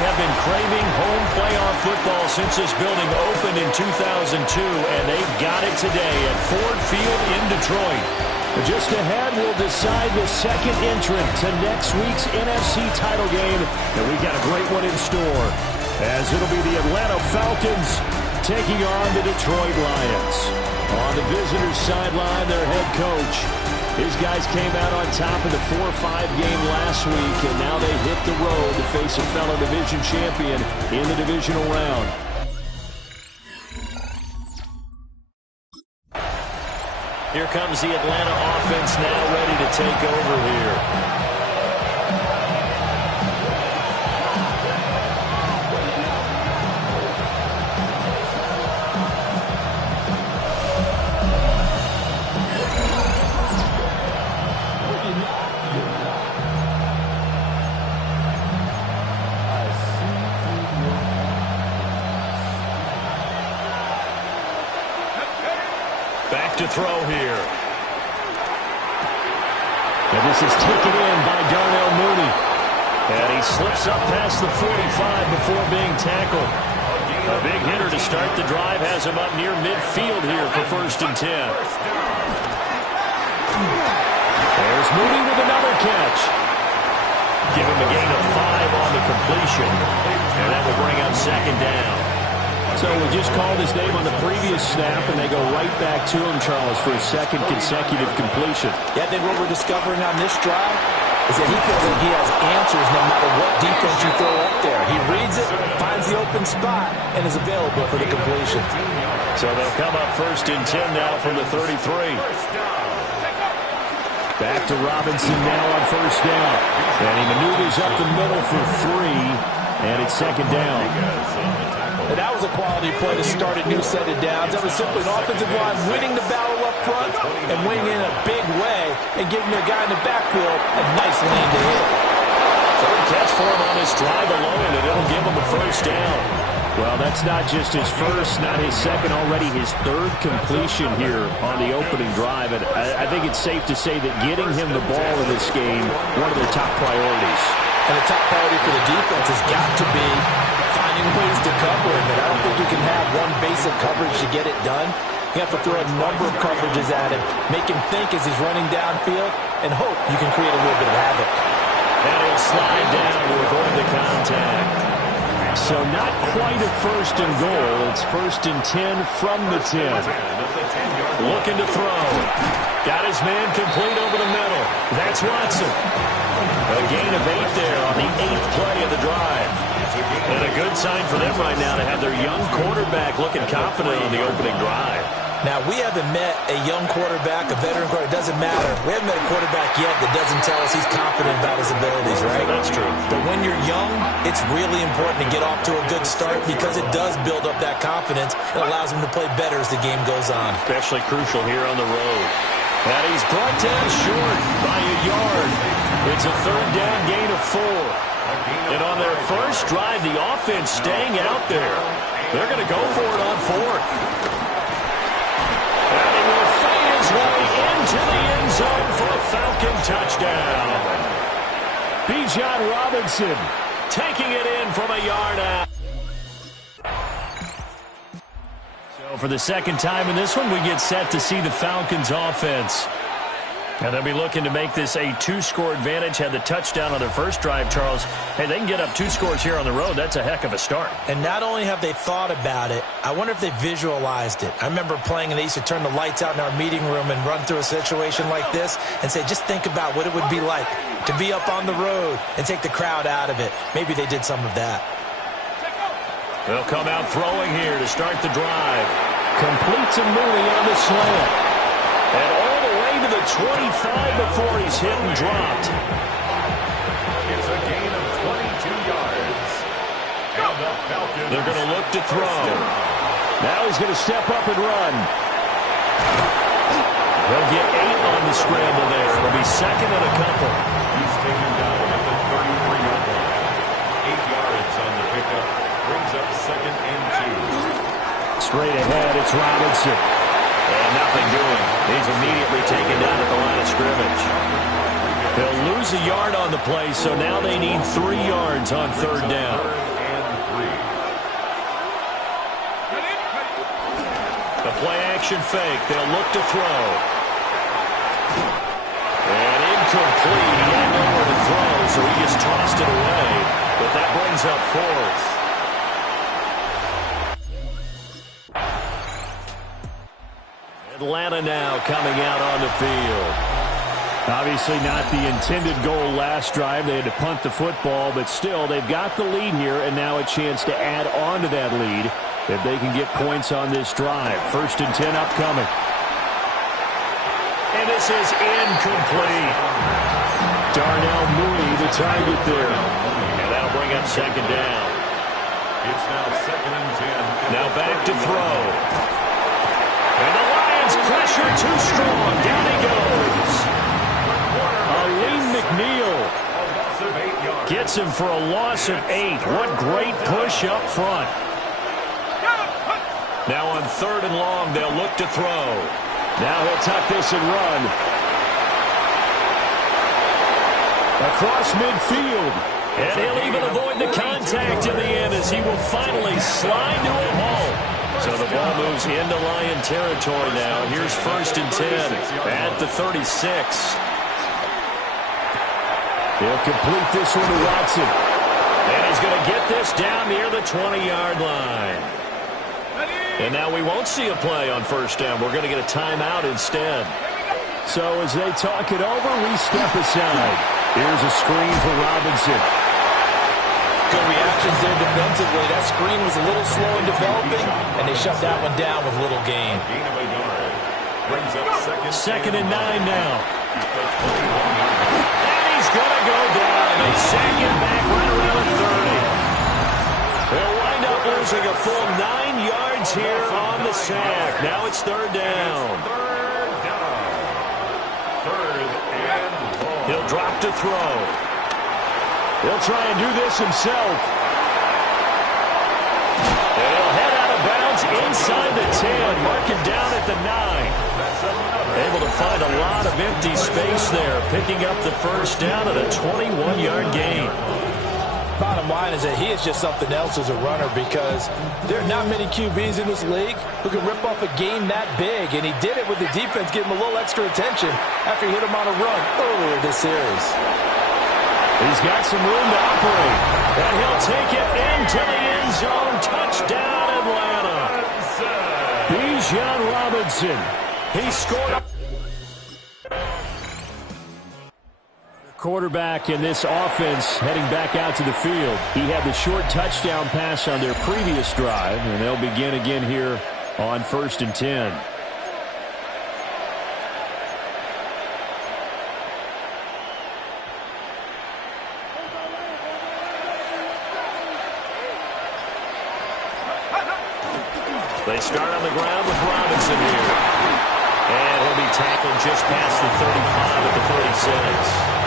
have been craving home playoff football since this building opened in 2002, and they've got it today at Ford Field in Detroit. Just ahead, we'll decide the second entrant to next week's NFC title game, and we've got a great one in store, as it'll be the Atlanta Falcons taking on the Detroit Lions. On the visitors' sideline, their head coach. His guys came out on top of the 4-5 game last week, and now they hit the road to face a fellow division champion in the divisional round. Here comes the Atlanta offense now ready to take over here. Back to throw here. And this is taken in by Darnell Mooney. And he slips up past the 45 before being tackled. A big hitter to start the drive has him up near midfield here for 1st and 10. There's Mooney with another catch. Give him a gain of 5 on the completion. And that will bring up 2nd down. So we just called his name on the previous snap, and they go right back to him, Charles, for his 2nd consecutive completion. Yeah, I think what we're discovering on this drive is that he feels like he has answers no matter what defense you throw up there. He reads it, finds the open spot, and is available for the completion. So they'll come up 1st and 10 now from the 33. Back to Robinson now on 1st down. And he maneuvers up the middle for 3, and it's 2nd down. And that was a quality play to start a new set of downs. That was simply an offensive line winning the battle up front and winning in a big way and giving their guy in the backfield a nice lane to hit. 3rd catch for him on this drive alone, and it'll give him the 1st down. Well, that's not just his first, not his second, already his 3rd completion here on the opening drive. And I think it's safe to say that getting him the ball in this game, one of their top priorities. And the top priority for the defense has got to be finding ways to cover him. And I don't think you can have one basic coverage to get it done. You have to throw a number of coverages at him, make him think as he's running downfield, and hope you can create a little bit of havoc. And he'll slide down to avoid the contact. So not quite a 1st and goal. It's 1st and 10 from the 10. Looking to throw. Got his man complete over the middle. That's Watson. A gain of 8 there on the 8th play of the drive. And a good sign for them right now to have their young quarterback looking confident on the opening drive. Now, we haven't met a young quarterback, a veteran quarterback. It doesn't matter. We haven't met a quarterback yet that doesn't tell us he's confident about his abilities, right? That's true. But when you're young, it's really important to get off to a good start because it does build up that confidence and allows him to play better as the game goes on. Especially crucial here on the road. And he's brought down short by a yard. It's a 3rd down gain of 4. And on their first drive, the offense staying out there. They're going to go for it on 4th. And he will fight his way into the end zone for a Falcon touchdown. Bijan Robinson taking it in from a yard out. So for the 2nd time in this one, we get set to see the Falcons offense. And they'll be looking to make this a 2-score advantage. Had the touchdown on their first drive, Charles. Hey, they can get up 2 scores here on the road. That's a heck of a start. And not only have they thought about it, I wonder if they visualized it. I remember playing, and they used to turn the lights out in our meeting room and run through a situation like this and say, just think about what it would be like to be up on the road and take the crowd out of it. Maybe they did some of that. They'll come out throwing here to start the drive. Completes a Mooney on the slant. And all the way to the 25 before he's hit and dropped. It's a gain of 22 yards. And the Falcons. They're going to look to throw. Now he's going to step up and run. They'll get 8 on the scramble there. It'll be 2nd and a couple. He's taken down at the 33-yard line. 8 yards on the pickup. Brings up 2nd and 2. Straight ahead, it's Robinson. And nothing doing. He's immediately taken down at the line of scrimmage. They'll lose a yard on the play, so now they need 3 yards on 3rd down. Motion fake. They'll look to throw. And incomplete. He had nowhere to throw, so he just tossed it away. But that brings up fourth. Atlanta now coming out on the field. Obviously not the intended goal last drive. They had to punt the football, but still, they've got the lead here, and now a chance to add on to that lead if they can get points on this drive. 1st and 10 upcoming. And this is incomplete. Darnell Mooney, the target there. And that'll bring up 2nd down. It's now 2nd and 10. Now back to throw. And the Lions pressure too strong. Down he goes. Aleem McNeil gets him for a loss of 8. What great push up front. Now on 3rd and long, they'll look to throw. Now he'll tuck this and run. Across midfield. And he'll even avoid the contact in the end as he will finally slide to a halt. So the ball moves into Lion territory now. Here's 1st and 10 at the 36. He'll complete this one to Watson. And he's going to get this down near the 20-yard line. And now we won't see a play on 1st down. We're going to get a timeout instead. So as they talk it over, we step aside. Here's a screen for Robinson. Good reactions there defensively. That screen was a little slow in developing, and they shut that one down with little gain. Brings up 2nd and 9 now. And he's going to go down. They sack him back right around the 30. They'll wind up losing a full 9 yards here on the sack. Now it's 3rd down. He'll drop to throw. He'll try and do this himself. And he'll head out of bounds inside the 10. Mark him down at the 9. Able to find a lot of empty space there. Picking up the 1st down at a 21-yard gain. Bottom line is that he is just something else as a runner because there are not many QBs in this league who can rip up a game that big, and he did it with the defense giving him a little extra attention after he hit him on a run earlier this series. He's got some room to operate. And he'll take it into the end zone. Touchdown, Atlanta. Bijan Robinson. He scored. Quarterback in this offense heading back out to the field. He had the short touchdown pass on their previous drive, and they'll begin again here on 1st and 10. They start on the ground with Robinson here. And he'll be tackled just past the 35 at the 36.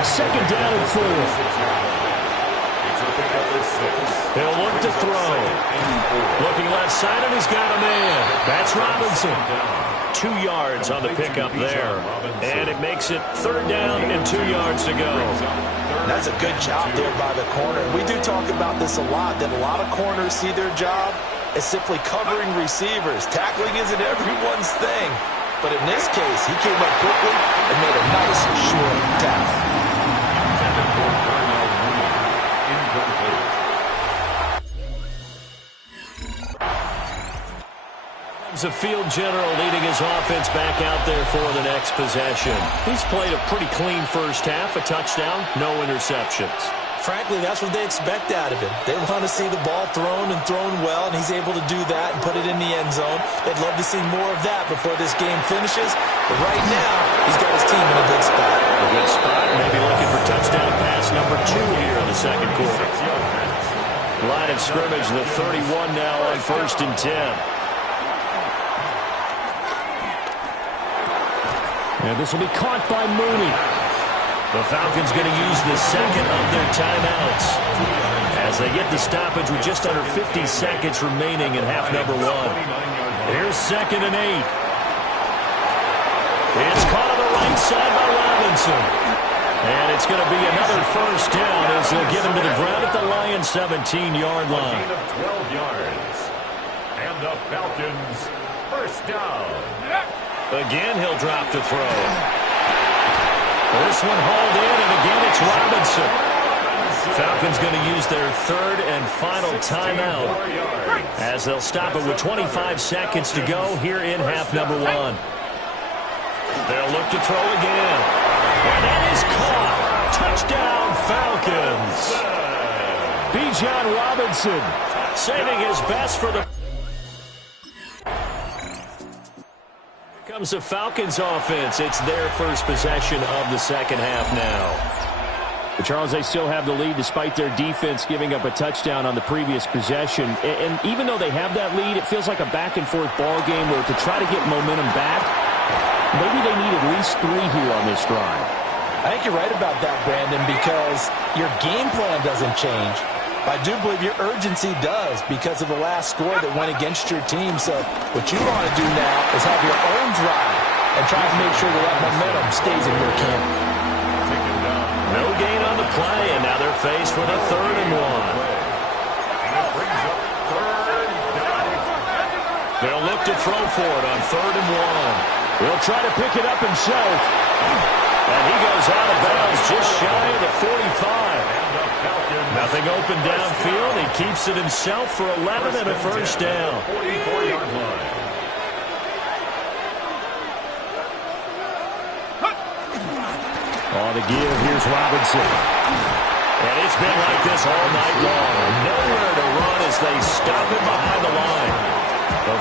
2nd down and 4. He'll look to throw. Looking left side, and he's got a man. That's Robinson. 2 yards on the pickup there. And it makes it 3rd down and 2 yards to go. That's a good job there by the corner. We do talk about this a lot, that a lot of corners see their job as simply covering receivers. Tackling isn't everyone's thing. But in this case, he came up quickly and made a nice, short tackle. A field general leading his offense back out there for the next possession. He's played a pretty clean 1st half, a touchdown, no interceptions. Frankly, that's what they expect out of him. They want to see the ball thrown and thrown well, and he's able to do that and put it in the end zone. They'd love to see more of that before this game finishes. But right now, he's got his team in a good spot. A good spot, maybe looking for touchdown pass number 2 here in the 2nd quarter. Line of scrimmage, the 31 now on 1st and 10. And this will be caught by Mooney. The Falcons going to use the 2nd of their timeouts as they get the stoppage with just under 50 seconds remaining in half number 1. Here's 2nd and 8. It's caught on the right side by Robinson. And it's going to be another 1st down as they'll get him to the ground at the Lions' 17-yard line. 12 yards. And the Falcons First down. Again, he'll drop to throw. This one hauled in, and again it's Robinson. Falcons going to use their third and final timeout as they'll stop it with 25 seconds to go here in half number one. They'll look to throw again. And that is caught. Touchdown, Falcons. Bijan Robinson Saving his best for the... Here comes the Falcons offense. It's their first possession of the second half now. But Charles, they still have the lead despite their defense giving up a touchdown on the previous possession. And even though they have that lead, it feels like a back-and-forth ball game where to try to get momentum back, maybe they need at least 3 here on this drive. I think you're right about that, Brandon, because your game plan doesn't change. I do believe your urgency does because of the last score that went against your team. So what you want to do now is have your own drive and try to make sure that momentum stays in your camp. No gain on the play, and now they're faced with a 3rd and 1. They'll look to throw for it on 3rd and 1. He'll try to pick it up himself. And he goes out of bounds just shy of the 45. Nothing open downfield. He keeps it himself for 11 and a first down. 44-yard line. On the give, here's Robinson. And it's been like this all night long. Nowhere to run as they stop him behind the line.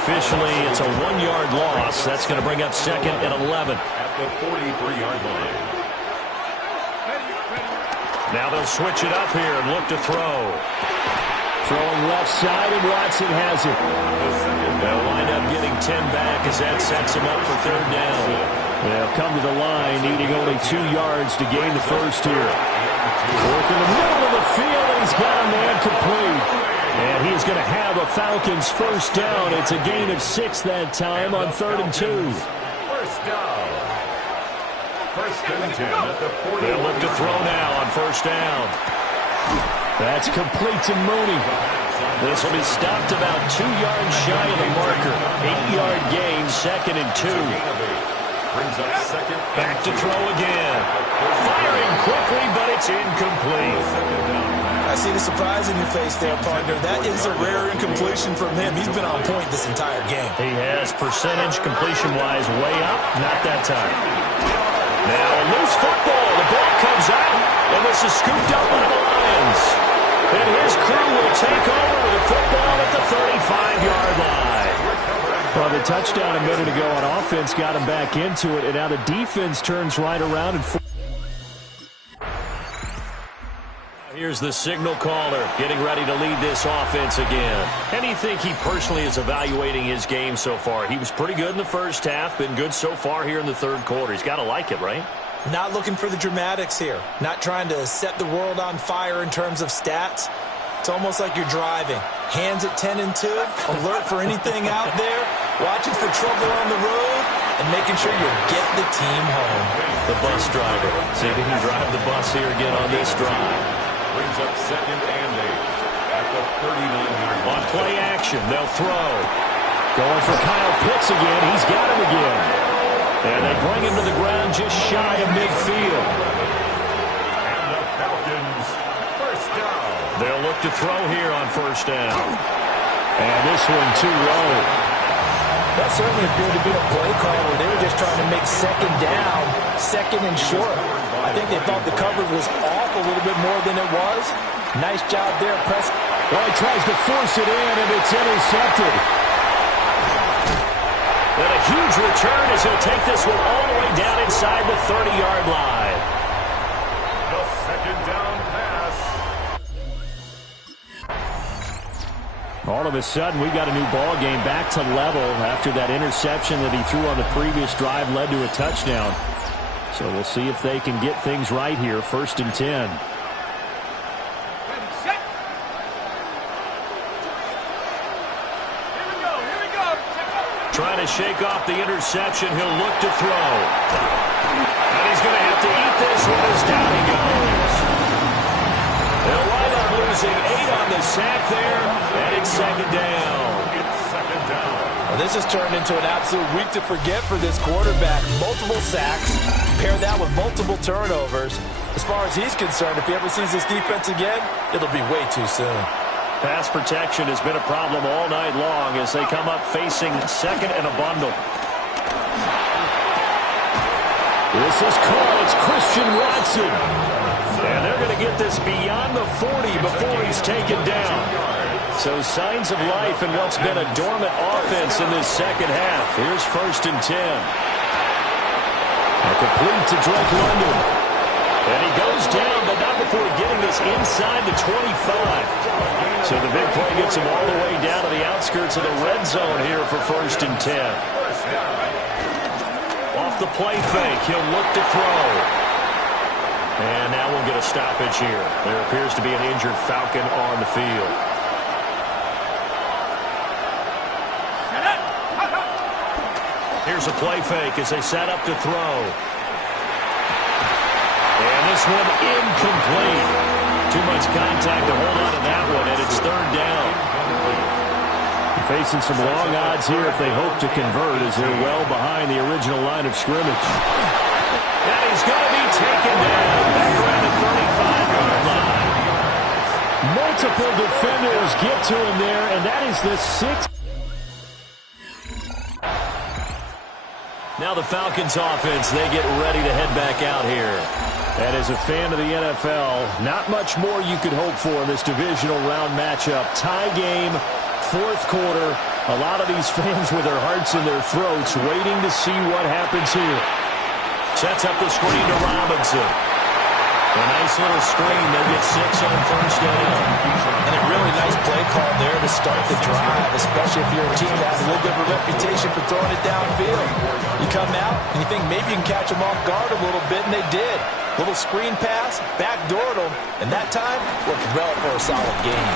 Officially, it's a 1-yard loss. That's going to bring up 2nd and 11. At the 43-yard line. Now they'll switch it up here and look to throw. Throwing left side, and Watson has it. They'll wind up getting 10 back as that sets him up for 3rd down. They'll come to the line, needing only 2 yards to gain the first here. Work in the middle of the field, and he's got a man complete. And he's going to have a Falcons first down. It's a gain of 6 that time on 3rd and 2. First down. First and 10 at the 40. They'll look to throw now on 1st down. That's complete to Mooney. This will be stopped about 2 yards shy of the marker. 8-yard gain, 2nd and 2. Brings up 2nd. Back to throw again. Firing quickly, but it's incomplete. I see the surprise in your face there, partner. That is a rare incompletion from him. He's been on point this entire game. He has percentage completion-wise way up. Not that time. Now a loose football. The ball comes out, and this is scooped up by the Lions. And his crew will take over with the football at the 35-yard line. Well, the touchdown a minute ago on offense got him back into it, and now the defense turns right around and... Here's the signal caller getting ready to lead this offense again. And you think he personally is evaluating his game so far? He was pretty good in the first half, been good so far here in the 3rd quarter. He's got to like it, right? Not looking for the dramatics here. Not trying to set the world on fire in terms of stats. It's almost like you're driving. Hands at 10 and 2, alert for anything out there, watching for trouble on the road, and making sure you get the team home. The bus driver. See if he can drive the bus here again on this drive. Brings up 2nd and 8 at the 39-yard line. On play action, they'll throw. Going for Kyle Pitts again. He's got him again. And they bring him to the ground just shy of midfield. And the Falcons, first down. They'll look to throw here on 1st down. And this one too low. That certainly appeared to be a play call where they were just trying to make 2nd down, 2nd and short. I think they thought the coverage was off a little bit more than it was. Nice job there, Prescott. Well, he tries to force it in, and it's intercepted. And a huge return as he'll take this one all the way down inside the 30-yard line. The 2nd down pass. All of a sudden, we got a new ball game back to level after that interception that he threw on the previous drive led to a touchdown. So we'll see if they can get things right here. 1st and 10. Trying to shake off the interception. He'll look to throw. And he's going to have to eat this one as down he goes. They'll wind up losing 8 on the sack there, and it's 2nd down. It's 2nd down. This has turned into an absolute week to forget for this quarterback. Multiple sacks, pair that with multiple turnovers. As far as he's concerned, if he ever sees this defense again, it'll be way too soon. Pass protection has been a problem all night long as they come up facing second and a bundle. This is caught. It's Christian Watson. And they're going to get this beyond the 40 before he's taken down. So signs of life in what's been a dormant offense in this second half. Here's 1st and 10. A complete to Drake London. And he goes down, but not before getting this inside the 25. So the big play gets him all the way down to the outskirts of the red zone here for 1st and 10. Off the play fake, he'll look to throw. And now we'll get a stoppage here. There appears to be an injured Falcon on the field. Here's a play fake as they set up to throw. And this one incomplete. Too much contact to hold on to that one, and it's 3rd down. Facing some long odds here if they hope to convert as they're well behind the original line of scrimmage. And he's going to be taken down back around the 35-yard line. Multiple defenders get to him there, and that is the 6th. Now the Falcons offense, they get ready to head back out here. And as a fan of the NFL, not much more you could hope for in this divisional round matchup. Tie game, 4th quarter. A lot of these fans with their hearts in their throats waiting to see what happens here. Sets up the screen to Robinson. A nice little screen. They'll get 6 on 1st down. And a really nice play call there to start the drive, especially if you're a team that has a little bit of a reputation for throwing it downfield. You come out and you think maybe you can catch them off guard a little bit, and they did. Little screen pass, backdoored them, and that time worked well for a solid gain.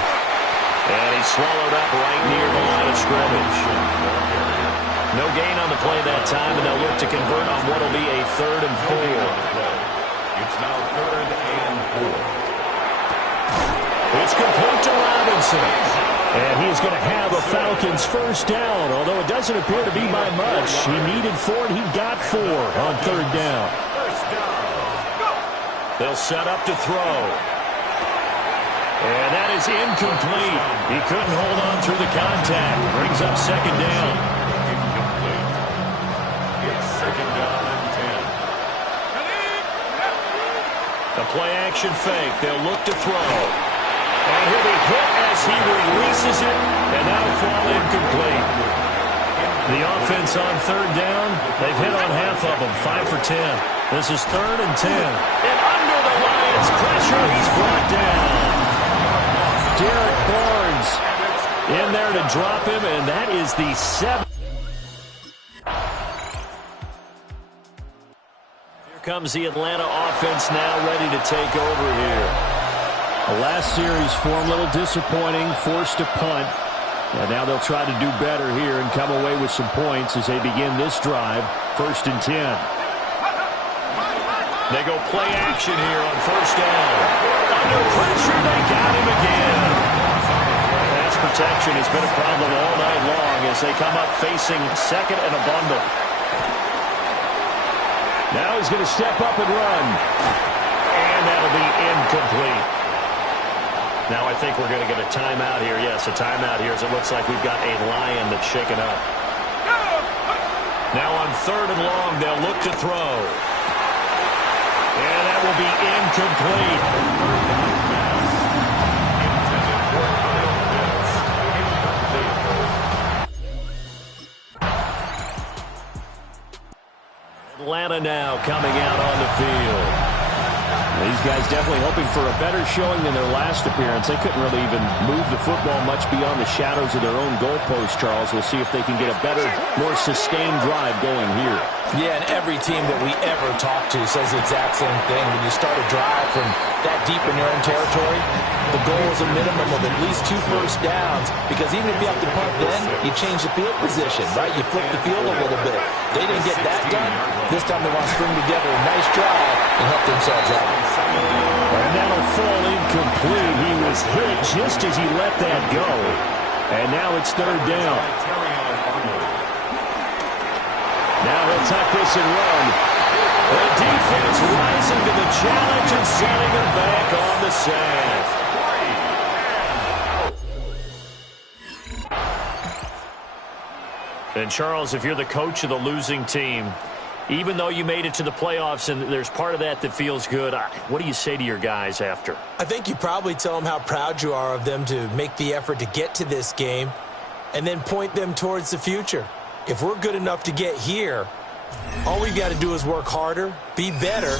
And he's swallowed up right near the line of scrimmage. No gain on the play that time, and they'll look to convert on what will be a 3rd and 4. It's now 3rd and 4. It's complete to Robinson. And he's going to have a Falcons 1st down, although it doesn't appear to be by much. He needed 4, and he got 4 on 3rd down. They'll set up to throw. And that is incomplete. He couldn't hold on through the contact. Brings up 2nd down. It's 2nd down and 10. The play action fake. They'll look to throw. And he'll be hit as he releases it. And that'll fall incomplete. The offense on 3rd down, they've hit on half of them, 5 for 10. This is 3rd and 10. And under the Lions' pressure, he's brought down. Derek Barnes in there to drop him, and that is the 7th. Here comes the Atlanta offense now ready to take over here. The last series form a little disappointing, forced to punt. And now they'll try to do better here and come away with some points as they begin this drive, 1st and 10. They go play action here on 1st down. Under pressure, they got him again. Pass protection has been a problem all night long as they come up facing second and a bundle. Now he's going to step up and run. And that'll be incomplete. Now I think we're going to get a timeout here. Yes, a timeout here as it looks like we've got a Lion that's shaken up. Now on 3rd and long, they'll look to throw. And that will be incomplete. Atlanta now coming out on the field. These guys definitely hoping for a better showing than their last appearance. They couldn't really even move the football much beyond the shadows of their own goalpost, Charles. We'll see if they can get a better, more sustained drive going here. Yeah, and every team that we ever talk to says the exact same thing. When you start a drive from that deep in your own territory, the goal is a minimum of at least 2 first downs, because even if you have to punt then, you change the field position, right? You flip the field a little bit. They didn't get that done. This time they want to string together a nice drive and help themselves out. And that'll fall incomplete. He was hit just as he let that go. And now it's 3rd down. Now he'll tuck this and run. The defense rising to the challenge and setting him back on the sack. And Charles, if you're the coach of the losing team, even though you made it to the playoffs and there's part of that feels good, what do you say to your guys after? I think you probably tell them how proud you are of them to make the effort to get to this game and then point them towards the future. If we're good enough to get here, all we've got to do is work harder, be better,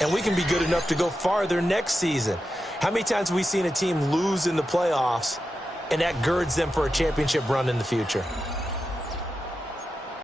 and we can be good enough to go farther next season. How many times have we seen a team lose in the playoffs, and that girds them for a championship run in the future?